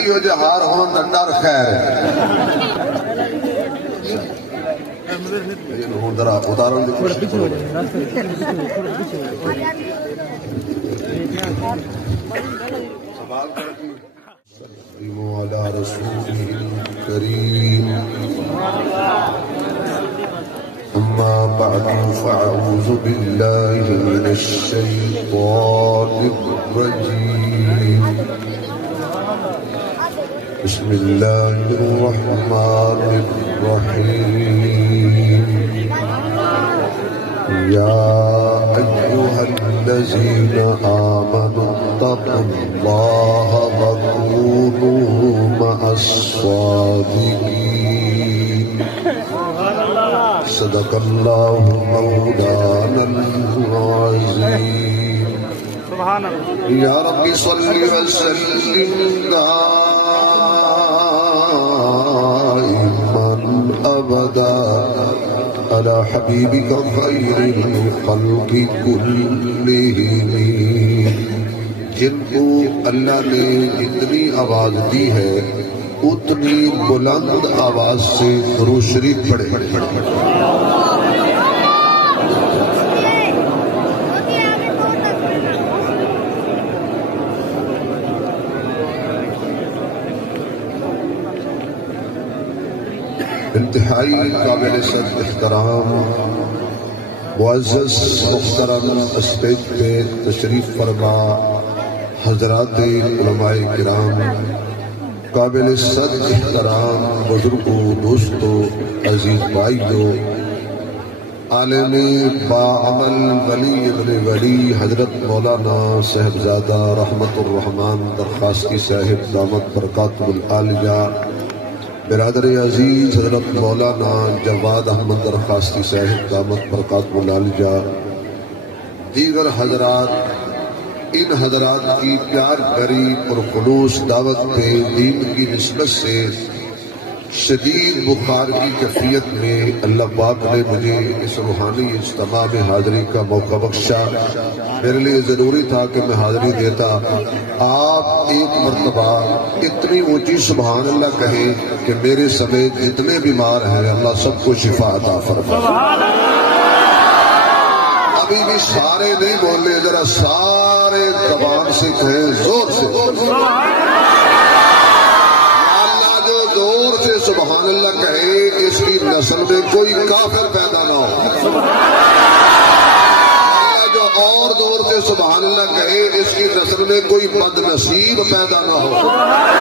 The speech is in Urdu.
یہ جہار ہون ڈنڈا خیر ہے ہون ذرا اتارن دی کوشش کرو وعلى رسوله الكريم أما بعد فأعوذ بالله من الشيطان الرجيم بسم الله الرحمن الرحيم يا أيها الذين آمنوا اتقوا الله وكونوا مع الصادقين صدق الله مولانا العظيم يا رب صل وسلم دائما أبدا على حبيبك خير الخلق كلهم جن کو اللہ نے اتنی آواز دی ہے اتنی بلند آواز سے درود شریف پڑھے انتہائی قابل صد احترام معزز محترم اسٹیج پہ تشریف فرما حضرات علماء کرام قابل صد احترام بزرگوں دوستوں عزیز بھائیوں عالم باعمل ولی ابن ولی حضرت مولانا صاحبزادہ رحمت الرحمن درخواستی صاحب دامت برکاتہ العالیہ برادر عزیز حضرت مولانا جواد احمد درخواستی صاحب دامت برکاتہ العالیہ دیگر حضرات ان حضرات کی پیار بھری اور خلوص دعوت پہ دین کی نسبت سے شدید بخار کی کیفیت میں اللہ پاک نے مجھے اس روحانی اجتماع میں حاضری کا موقع بخشا میرے لیے ضروری تھا کہ میں حاضری دیتا آپ ایک مرتبہ اتنی اونچی سبحان اللہ کہیں کہ میرے سمیت جتنے بیمار ہیں اللہ سب کو شفا عطا فرمائے ابھی بھی سارے نہیں بولے ذرا سارے زبان سے کہیں زور سے اللہ جو زور سے سبحان اللہ کہے اس کی نسل میں کوئی کافر پیدا نہ ہو اللہ جو اور زور سے سبحان اللہ کہے اس کی نسل میں کوئی بد نصیب پیدا نہ ہو